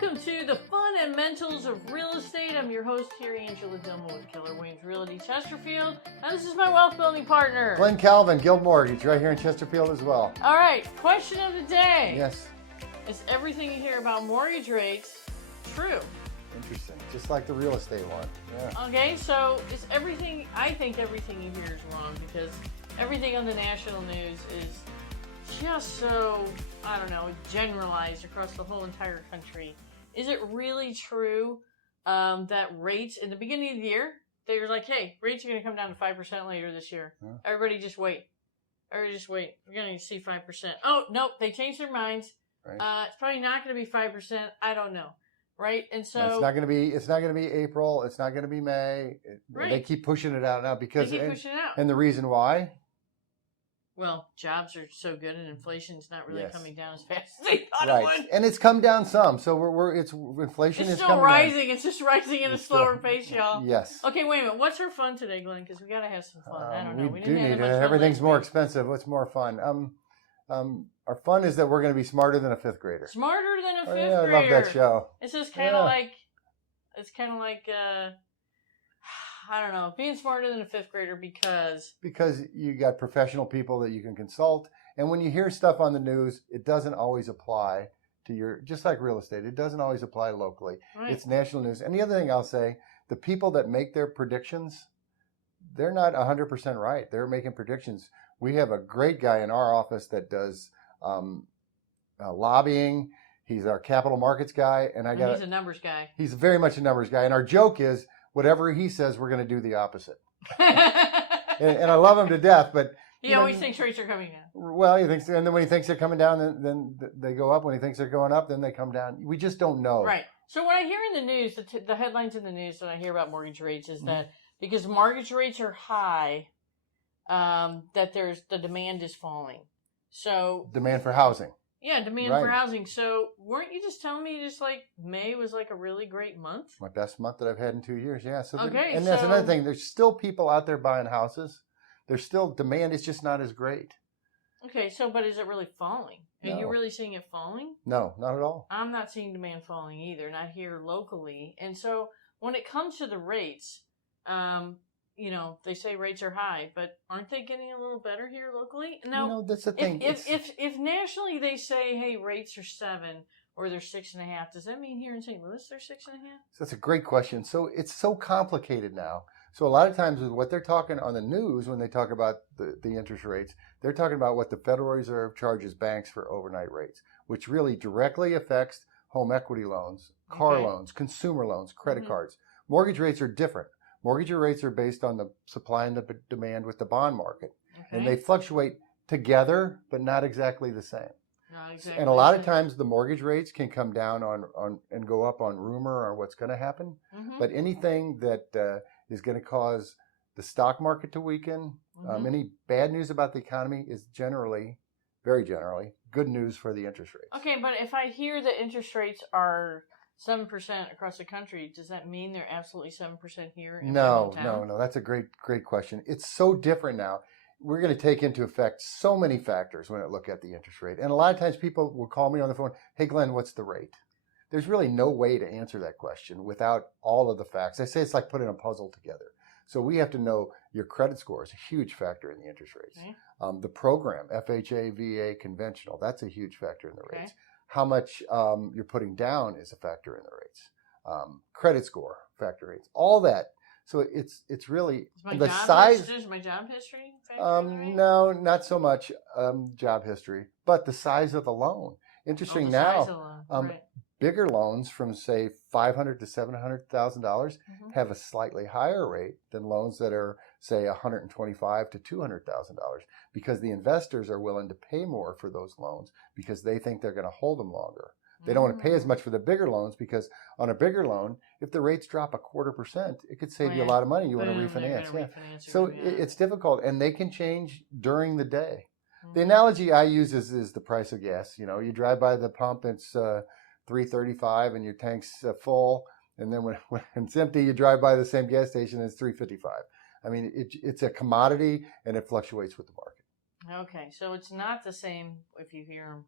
Welcome to the fundamentals of real estate. I'm your host here, Angela Dillmon with Keller Williams Realty Chesterfield. And this is my wealth building partner, Glen Calvin, Guild Mortgage, right here in Chesterfield as well. All right, question of the day. Yes. Is everything you hear about mortgage rates true? Interesting. Just like the real estate one. Yeah. Okay, so is everything, I think everything you hear is wrong because everything on the national news is just so, I don't know, generalized across the whole entire country. Is it really true that rates in the beginning of the year, they were like, hey, rates are going to come down to 5% later this year. Yeah. Everybody just wait. Everybody just wait. We're going to see 5%. Oh, nope, they changed their minds. Right. It's probably not going to be 5%. I don't know. Right? And so it's not going to be April. It's not going to be May. Right. They keep pushing it out now because they keep pushing it out. And the reason why? Well, jobs are so good and inflation's not really Yes. coming down as fast as they thought it would. And it's come down some. So inflation It's is still coming rising. down. It's just rising at a slower pace, y'all. Yes. Okay, wait a minute. What's our fun today, Glenn? Because we got to have some fun. I don't know. We didn't do have need that it. much fun Everything's last more week. expensive. What's more fun? Our fun is that we're going to be smarter than a fifth grader. Smarter than a fifth I grader. love that show. It's just kind of like, I don't know, being smarter than a fifth grader because you got professional people that you can consult, and when you hear stuff on the news, it doesn't always apply to just like real estate. It doesn't always apply locally. Right. It's national news. And the other thing I'll say, the people that make their predictions, they're not 100% right. They're making predictions. We have a great guy in our office that does lobbying. He's our capital markets guy, and he's a numbers guy. He's very much a numbers guy, and our joke is whatever he says, we're going to do the opposite. and I love him to death, but he always thinks rates are coming down. Well, he thinks, and then when he thinks they're coming down, then they go up. When he thinks they're going up, then they come down. We just don't know. Right. So when I hear in the news, the headlines in the news that I hear about mortgage rates is that because mortgage rates are high, that the demand is falling. So demand for housing. Yeah, demand for housing. So weren't you just telling me just like May was like a really great month? My best month that I've had in 2 years. Yeah. So okay. And that's another thing. There's still people out there buying houses. There's still demand. It's just not as great. Okay. So, but is it really falling? Are you really seeing it falling? No, not at all. I'm not seeing demand falling either. Not here locally. And so when it comes to the rates, they say rates are high, but aren't they getting a little better here locally? No, that's the thing. If nationally they say, hey, rates are 7 or they're 6.5, does that mean here in St. Louis they're 6.5? That's a great question. So it's so complicated now. So a lot of times with what they're talking on the news when they talk about the interest rates, they're talking about what the Federal Reserve charges banks for overnight rates, which really directly affects home equity loans, car loans, consumer loans, credit cards. Mortgage rates are different. Mortgage rates are based on the supply and the demand with the bond market. Okay. And they fluctuate together, but not exactly the same. Not exactly. And a lot of times the mortgage rates can come down on and go up on rumor or what's going to happen. But anything that is going to cause the stock market to weaken, any bad news about the economy is very generally, good news for the interest rates. Okay, but if I hear that interest rates are 7% across the country, does that mean they're absolutely 7% here in No. That's a great question. It's so different now. We're going to take into effect so many factors when I look at the interest rate. And a lot of times people will call me on the phone, hey, Glenn, what's the rate? There's really no way to answer that question without all of the facts. I say it's like putting a puzzle together. So we have to know your credit score is a huge factor in the interest rates. Okay. The program, FHA, VA, conventional, that's a huge factor in the rates. How much you're putting down is a factor in the rates. Credit score, factor rates, all that. So it's really the size. Is my job history? No, not so much job history, but the size of the loan. Interesting now. Size of the loan. Bigger loans from say $500,000 to $700,000 have a slightly higher rate than loans that are say $125,000 to $200,000 because the investors are willing to pay more for those loans because they think they're going to hold them longer. They don't want to pay as much for the bigger loans because on a bigger loan, if the rates drop 0.25%, it could save you a lot of money. You want to refinance. So it's difficult, and they can change during the day. The analogy I use is the price of gas. You drive by the pump, it's $3.35 and your tank's full, and then when it's empty, you drive by the same gas station and it's $3.55. I mean, it's a commodity and it fluctuates with the market. Okay, so it's not the same if you hear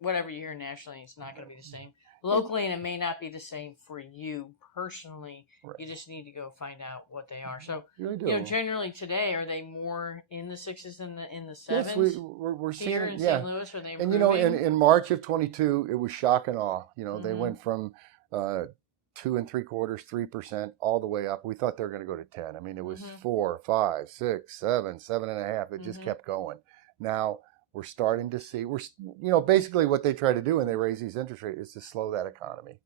whatever you hear nationally. It's not going to be the same. locally, and it may not be the same for you personally. Right. You just need to go find out what they are. So, You do. Generally today, are they more in the 6s than in the 7s? Yes, we're seeing here it. in Yeah. St. Louis, are they And improving? in March of 22, it was shock and awe. They Mhm. went from 2 3/4, 3%, all the way up. We thought they were going to go to 10. I mean, it was 4, 5, 6, 7, 7.5. It just kept going. Now we're starting to see, basically what they try to do when they raise these interest rates is to slow that economy.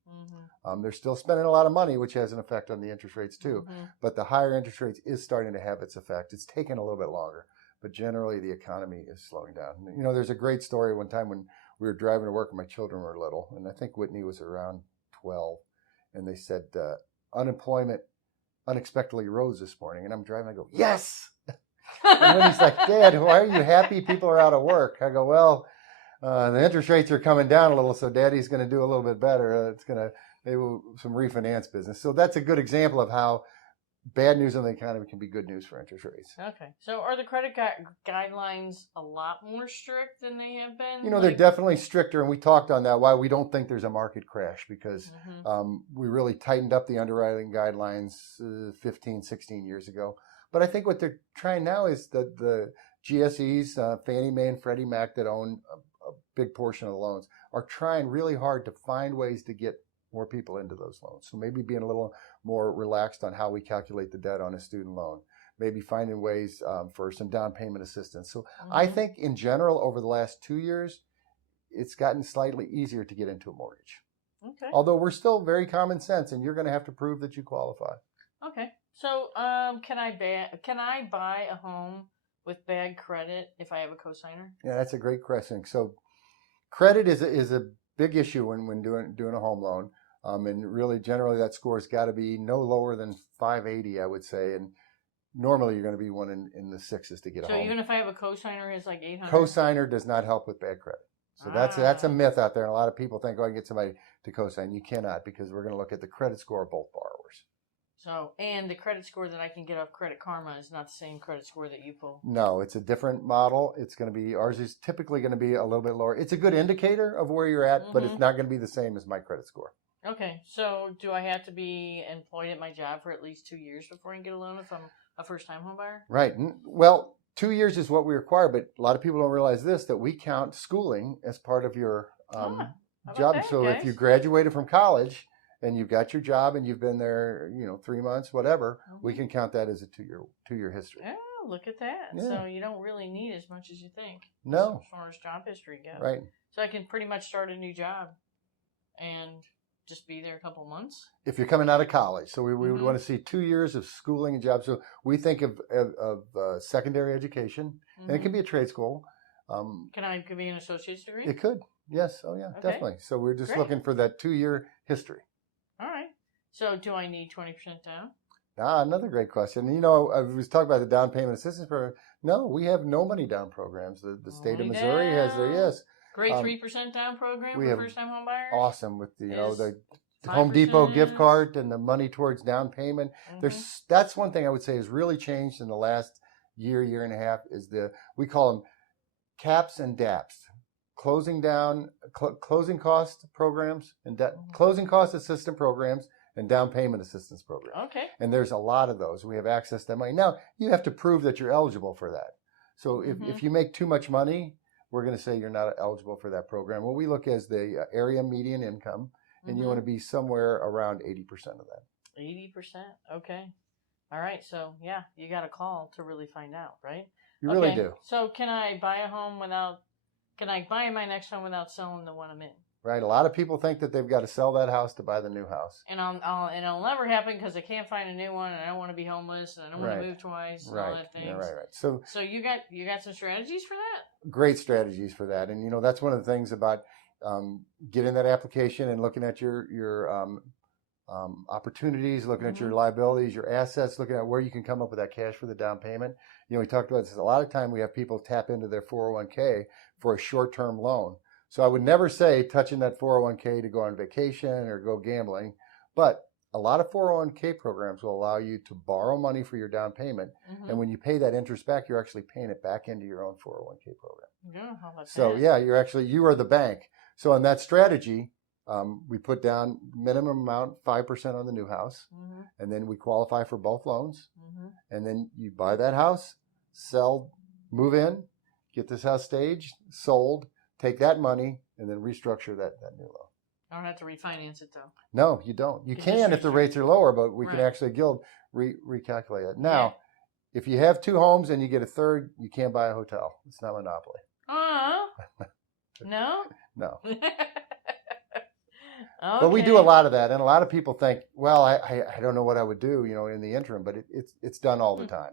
They're still spending a lot of money, which has an effect on the interest rates too. But the higher interest rates is starting to have its effect. It's taken a little bit longer, but generally the economy is slowing down. There's a great story one time when we were driving to work and my children were little, and I think Whitney was around 12, and they said unemployment unexpectedly rose this morning, and I'm driving, I go, yes. And then he's like, Dad, why are you happy people are out of work? I go, well, the interest rates are coming down a little, so Daddy's going to do a little bit better. It's going to maybe some refinance business. So that's a good example of how bad news on the economy can be good news for interest rates. Okay. So are the credit guidelines a lot more strict than they have been? They're definitely stricter, and we talked on that, why we don't think there's a market crash, because we really tightened up the underwriting guidelines 15, 16 years ago. But I think what they're trying now is that the GSEs, Fannie Mae and Freddie Mac, that own a big portion of the loans, are trying really hard to find ways to get more people into those loans. So maybe being a little more relaxed on how we calculate the debt on a student loan, maybe finding ways for some down payment assistance. So I think in general, over the last 2 years, it's gotten slightly easier to get into a mortgage. Okay. Although we're still very common sense, and you're going to have to prove that you qualify. Okay. So can I buy a home with bad credit if I have a cosigner? Yeah, that's a great question. So credit is a big issue when doing a home loan. And really, generally, that score's got to be no lower than 580, I would say. And normally, you're going to be one in the 6s to get a home. So even if I have a cosigner who's like 800? Cosigner does not help with bad credit. So that's a myth out there. And a lot of people think, I can get somebody to cosign. You cannot, because we're going to look at the credit score of both borrowers. So, and the credit score that I can get off Credit Karma is not the same credit score that you pull? No, it's a different model. Ours is typically going to be a little bit lower. It's a good indicator of where you're at, but it's not going to be the same as my credit score. Okay, so do I have to be employed at my job for at least 2 years before I can get a loan if I'm a first-time home buyer? Right. Well, 2 years is what we require, but a lot of people don't realize this, that we count schooling as part of your job. So if you graduated from college and you've got your job and you've been there, 3 months, whatever, we can count that as a two-year history. Oh, look at that. Yeah. So you don't really need as much as you think. No. As far as job history goes. Right. So I can pretty much start a new job and just be there a couple months? If you're coming out of college. So we would want to see 2 years of schooling and jobs. So we think of secondary education, and it can be a trade school. Could be an associate's degree? It could. Yes. Oh, yeah, definitely. So we're just looking for that 2-year history. All right. So do I need 20% down? Another great question. I was talking about the down payment assistance program. No, we have no money down programs. The state of Missouri has their, yes. Great 3% down program for first-time home buyers? Awesome with the Home Depot gift card and the money towards down payment. That's one thing I would say has really changed in the last year and a half is we call them CAPS and DAPS. Closing cost programs and closing cost assistance programs and down payment assistance programs. Okay. And there's a lot of those. We have access to money. Now, you have to prove that you're eligible for that. So if you make too much money, we're going to say you're not eligible for that program. What we look at is the area median income, and you want to be somewhere around 80% of that. 80%? Okay. All right. So, yeah, you got to call to really find out, right? You really do. So can I buy my next home without selling the one I'm in? Right. A lot of people think that they've got to sell that house to buy the new house. And it'll never happen because I can't find a new one, and I don't want to be homeless, and I don't want to move twice, and all that things. Yeah, right. So you got some strategies for that? Great strategies for that, and that's one of the things about getting that application and looking at your opportunities, looking at your liabilities, your assets, looking at where you can come up with that cash for the down payment. We talked about this a lot of time. We have people tap into their 401k for a short-term loan. So I would never say touching that 401k to go on vacation or go gambling, but a lot of 401k programs will allow you to borrow money for your down payment, and when you pay that interest back, you're actually paying it back into your own 401k program. Yeah, how about so that? Yeah, you are the bank. So on that strategy, We put down minimum amount, 5% on the new house, and then we qualify for both loans. And then you buy that house, sell, move in, get this house staged, sold, take that money, and then restructure that new loan. I don't have to refinance it though. No, you don't. You can if the rates are lower, but we can actually recalculate it. Now, if you have 2 homes and you get a third, you can't buy a hotel. It's not monopoly. No? No. Okay. But we do a lot of that, and a lot of people think, well, I don't know what I would do, in the interim, but it's done all the time.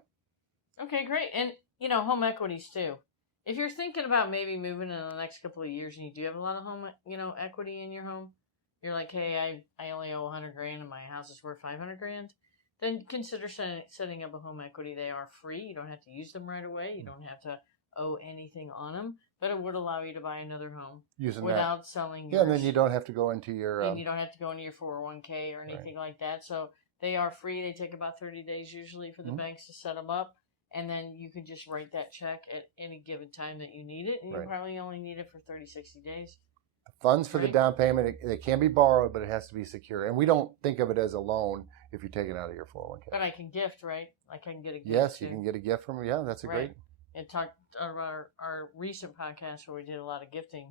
Okay, great. And, home equities too. If you're thinking about maybe moving in the next couple of years and you do have a lot of home, equity in your home, you're like, hey, I only owe $100,000 and my house is worth $500,000, then consider setting up a home equity. They are free. You don't have to use them right away. You don't have to owe anything on them, but it would allow you to buy another home without selling yours. Yeah, and then you don't have to go into your... And you don't have to go into your 401k or anything like that. So they are free. They take about 30 days usually for the banks to set them up. And then you can just write that check at any given time that you need it. And you probably only need it for 30, 60 days. The funds for the down payment, they can be borrowed, but it has to be secure. And we don't think of it as a loan if you take it out of your 401k. But I can gift, right? Like I can get a gift. Yes, you can get a gift from, that's a great... And talked about our recent podcast where we did a lot of gifting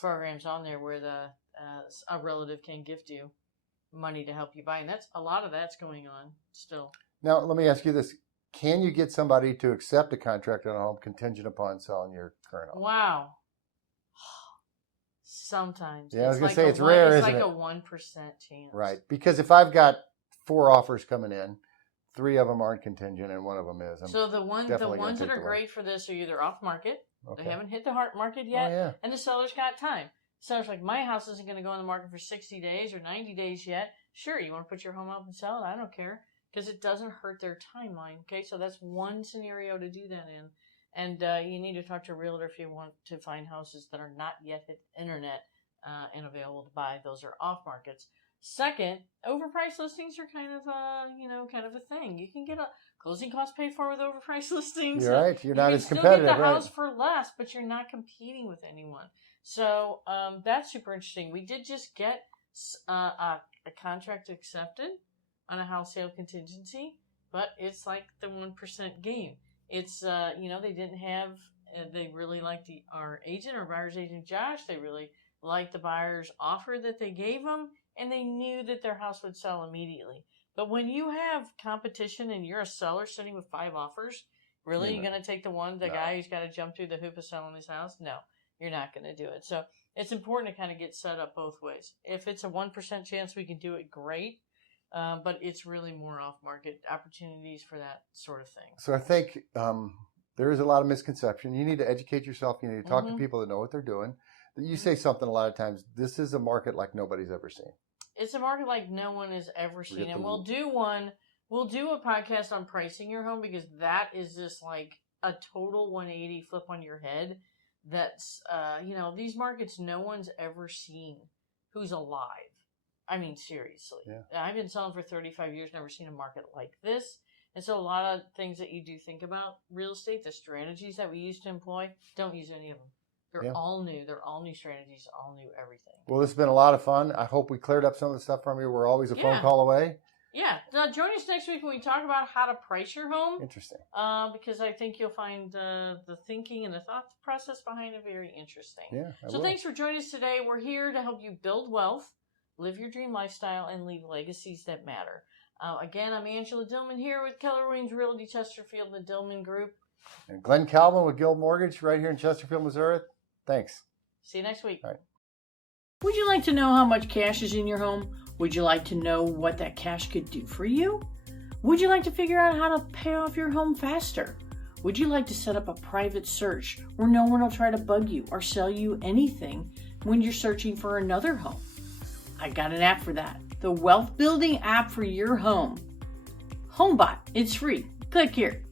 programs on there where a relative can gift you money to help you buy. And a lot of that's going on still. Now, let me ask you this. Can you get somebody to accept a contract on a home contingent upon selling your current home? Wow. Sometimes. Yeah, I was going to say it's rare, isn't it? It's like a 1% chance. Right. Because if I've got 4 offers coming in, 3 of them aren't contingent and 1 of them is. So the ones that are great for this are either off market. Okay. They haven't hit the hard market yet. And the seller's got time. Seller's like, my house isn't going to go on the market for 60 days or 90 days yet. Sure, you want to put your home up and sell it? I don't care. Because it doesn't hurt their timeline. Okay, so that's one scenario to do that in. And you need to talk to a realtor if you want to find houses that are not yet hit the internet and available to buy. Those are off markets. Second, overpriced listings are kind of a thing. You can get a closing costs paid for with overpriced listings. You're right. You're not as competitive. You can still get the house for less, but you're not competing with anyone. So that's super interesting. We did just get a contract accepted on a house sale contingency, but it's like the 1% game. It's, they didn't have, they really liked our buyer's agent, Josh. They really liked the buyer's offer that they gave them, and they knew that their house would sell immediately. But when you have competition and you're a seller sitting with 5 offers, really, you're going to take the guy who's got to jump through the hoop of selling his house? No, you're not going to do it. So it's important to kind of get set up both ways. If it's a 1% chance we can do it, great. But it's really more off-market opportunities for that sort of thing. So I think there is a lot of misconception. You need to educate yourself. You need to talk to people that know what they're doing. You say something a lot of times, this is a market like nobody's ever seen. It's a market like no one has ever seen. And we'll do a podcast on pricing your home because that is just like a total 180 flip on your head. That's, these markets no one's ever seen who's alive. I mean, seriously. Yeah. I've been selling for 35 years, never seen a market like this. And so a lot of things that you do think about real estate, the strategies that we used to employ, don't use any of them. They're all new. They're all new strategies, all new everything. Well, this has been a lot of fun. I hope we cleared up some of the stuff from you. We're always a phone call away. Yeah. Join us next week when we talk about how to price your home. Interesting. Because I think you'll find the thinking and the thought process behind it very interesting. Yeah. So thanks for joining us today. We're here to help you build wealth, live your dream lifestyle, and leave legacies that matter. Again, I'm Angela Dillmon here with Keller Williams Realty Chesterfield, the Dillmon Group. And Glen Calvin with Guild Mortgage right here in Chesterfield, Missouri. Thanks. See you next week. All right. Would you like to know how much cash is in your home? Would you like to know what that cash could do for you? Would you like to figure out how to pay off your home faster? Would you like to set up a private search where no one will try to bug you or sell you anything when you're searching for another home? I got an app for that. The Wealth Building app for your home. HomeBot. It's free. Click here.